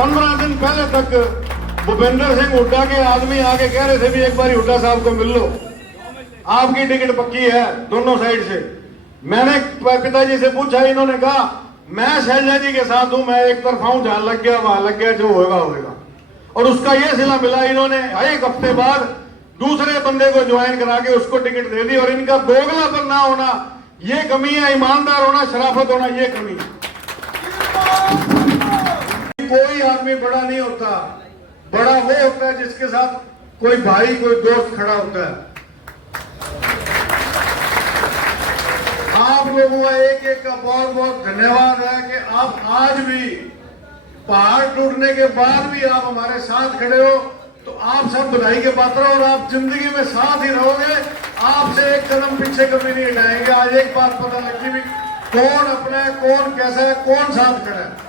15 दिन पहले तक भूपेंद्र सिंह हुड्डा के आदमी आके कह रहे थे भी एक बार हुड्डा साहब को मिल लो, आपकी टिकट पक्की है दोनों साइड से। मैंने पिताजी से पूछा, इन्होंने कहा मैं शैलजा जी के साथ हूं, मैं एक तरफा हूं, जहां लग गया वहां लग गया, जो होगा होगा। और उसका यह सिला मिला, इन्होंने एक हफ्ते बाद दूसरे बंदे को ज्वाइन करा के उसको टिकट दे दी। और इनका दोगलापन ना होना ये कमी है, ईमानदार होना, शराफत होना ये कमी है। कोई आदमी बड़ा नहीं होता, बड़ा वो होता है जिसके साथ कोई भाई कोई दोस्त खड़ा होता है। आप लोगों का एक एक का बहुत बहुत धन्यवाद है कि आप आज भी पहाड़ टूटने के बाद भी आप हमारे साथ खड़े हो, तो आप सब बधाई के पात्र हो और आप जिंदगी में साथ ही रहोगे, आपसे एक कदम पीछे कभी नहीं हटाएंगे। आज एक बात पता लगी भी कौन अपना है, कौन कैसा है, कौन साथ खड़ा है।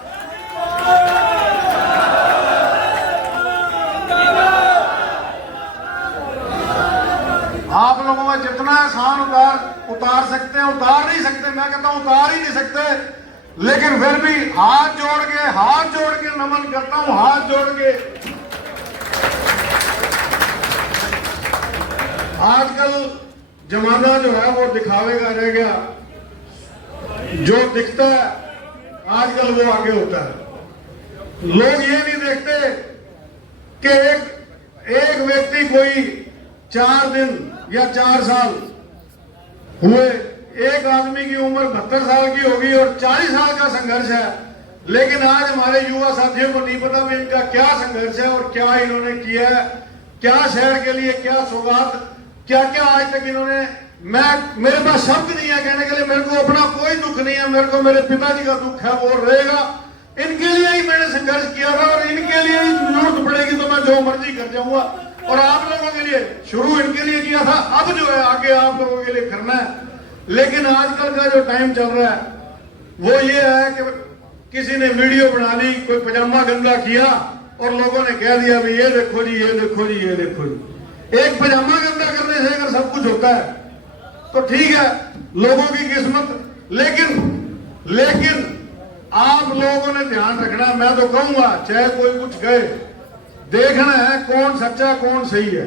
आप लोगों में जितना एहसान उतार सकते हैं उतार नहीं सकते, मैं कहता हूं उतार ही नहीं सकते, लेकिन फिर भी हाथ जोड़ के नमन करता हूं, हाथ जोड़ के। आजकल जमाना जो है वो दिखावे का रह गया, जो दिखता है आजकल वो आगे होता है। लोग ये नहीं देखते कि एक व्यक्ति कोई 4 दिन या 4 साल हुए, एक आदमी की उम्र 72 साल की होगी और 40 साल का संघर्ष है, लेकिन आज हमारे युवा साथियों को नहीं पता भी इनका क्या संघर्ष है और क्या इन्होंने किया है, क्या शहर के लिए, क्या सौगात, क्या क्या आज तक इन्होंने। मेरे पास शब्द नहीं है कहने के लिए, मेरे को अपना कोई दुख नहीं है, मेरे को मेरे पिताजी का दुख है, वो रहेगा। इनके लिए ही मैंने संघर्ष किया था और इनके लिए ही जरूरत पड़ेगी तो मैं जो मर्जी कर जाऊंगा। और आप लोगों के लिए शुरू इनके लिए किया था, अब जो है आगे आप लोगों के लिए करना है। लेकिन आजकल का जो टाइम चल रहा है वो ये है कि किसी ने वीडियो बना ली, कोई पजामा गंदा किया और लोगों ने कह दिया भाई ये देखो जी, ये देखो जी, ये देखो जी। एक पजामा गंदा करने से अगर सब कुछ होता है तो ठीक है, लोगों की किस्मत। लेकिन आप लोगों ने ध्यान रखना, मैं तो कहूंगा चाहे कोई कुछ कहे, देखना है कौन सच्चा कौन सही है,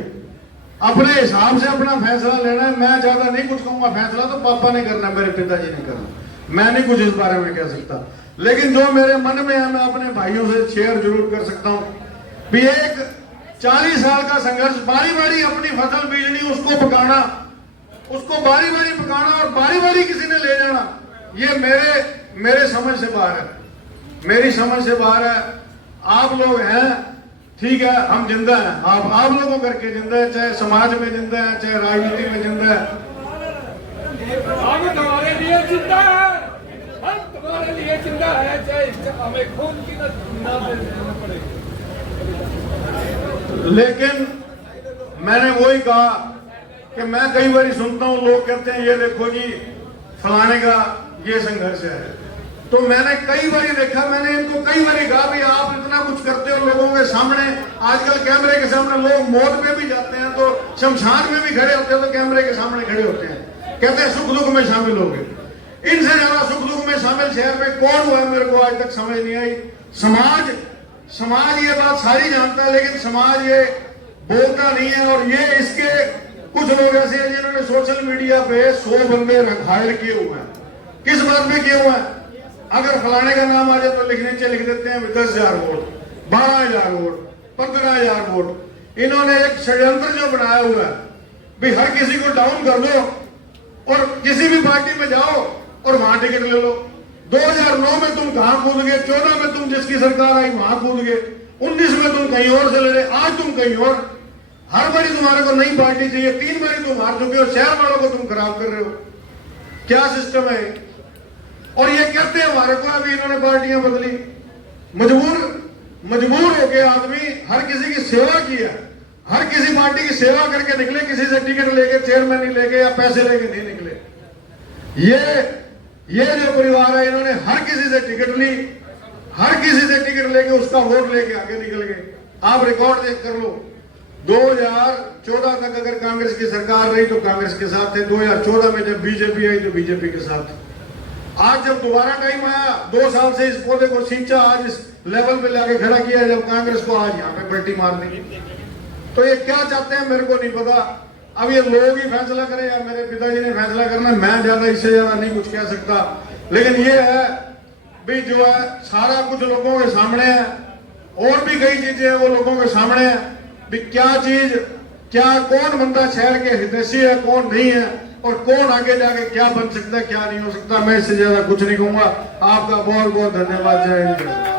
अपने हिसाब से अपना फैसला लेना है। मैं ज्यादा नहीं कुछ कहूंगा, फैसला तो पापा ने करना, मेरे पिताजी ने करना, मैं नहीं कुछ इस बारे में कह सकता। लेकिन जो मेरे मन में है मैं अपने भाइयों से शेयर जरूर कर सकता हूं भी एक 40 साल का संघर्ष, बारी बारी अपनी फसल बीजनी, उसको पकाना, उसको बारी बारी पकाना और बारी बारी किसी ने ले जाना, ये मेरे समझ से बाहर है, मेरी समझ से बाहर है। आप लोग हैं ठीक है, हम जिंदा हैं, आप लोगों करके जिंदा है, चाहे समाज में जिंदा है, चाहे राजनीति में जिंदा है। हम तुम्हारे लिए जिंदा है, हम तुम्हारे लिए जिंदा है, चाहे हमें खून की ना देना पड़े। लेकिन मैंने वही कहा कि मैं कई बार सुनता हूं लोग कहते हैं ये देखो जी फलाने का ये संघर्ष है, तो मैंने कई बार देखा, मैंने इनको कई बार कहा भी आप इतना कुछ करते हो लोगों के सामने, आजकल कैमरे के सामने लोग मौत में भी जाते हैं तो शमशान में भी खड़े होते हैं, तो कैमरे के सामने खड़े होते हैं, कहते हैं सुख दुख में शामिल हो गए। इनसे ज्यादा सुख दुख में शामिल शहर में कौन हुआ है मेरे को आज तक समझ नहीं आई। समाज ये बात सारी जानता है, लेकिन समाज ये बोलता नहीं है। और ये इसके कुछ लोग ऐसे हैं जिन्होंने सोशल मीडिया पे 100 बंदे हायर किए हुए हैं। किस बात में किए हुए हैं? अगर फलाने का नाम आ जाए तो लिख देते हैं 10,000 वोट, 12,000 वोट, 15,000 वोट। इन्होंने एक षड्यंत्र जो बनाया हुआ है भी हर किसी को डाउन कर दो और किसी भी पार्टी में जाओ और वहां टिकट ले लो। 2009 में तुम कहां कूद गए, 14 में तुम जिसकी सरकार आई वहां कूद गए, 19 में तुम कहीं और से लड़े, आज तुम कहीं और। हर बारी तुम्हारे को नई पार्टी चाहिए, 3 बारी तुम हार चुके हो, शहर वालों को तुम खराब कर रहे हो। क्या सिस्टम है? और ये कहते हैं हमारे को अभी इन्होंने पार्टियां बदली, मजबूर होके आदमी हर किसी की सेवा की है, हर किसी पार्टी की सेवा करके निकले, किसी से टिकट लेके, चेयरमैन नहीं लेके या पैसे लेके नहीं निकले। ये जो परिवार है इन्होंने हर किसी से टिकट ली, हर किसी से टिकट लेके उसका वोट लेके आगे निकल गए। आप रिकॉर्ड चेक कर लो, 2014 तक अगर कांग्रेस की सरकार रही तो कांग्रेस के साथ थे, 2014 में जब बीजेपी आई तो बीजेपी के साथ। आज जब दोबारा टाइम आया, 2 साल से इस पौधे को सींचा, आज इस लेवल पे लाके खड़ा किया, जब कांग्रेस को आज यहाँ पे पलटी मार दी। तो ये क्या चाहते हैं मेरे को नहीं पता। अब ये लोग ही फैसला करें या मेरे पिताजी ने फैसला करना, मैं ज्यादा इससे ज्यादा नहीं कुछ कह सकता। लेकिन ये है भी जो है सारा कुछ लोगों के सामने है, और भी कई चीजें हैं वो लोगों के सामने है भी क्या चीज, क्या कौन बंदा शहर के हितैषी है, कौन नहीं है, और कौन आगे जाके क्या बन सकता है, क्या नहीं हो सकता। मैं इससे ज्यादा कुछ नहीं कहूंगा। आपका बहुत बहुत धन्यवाद। जय हिंद।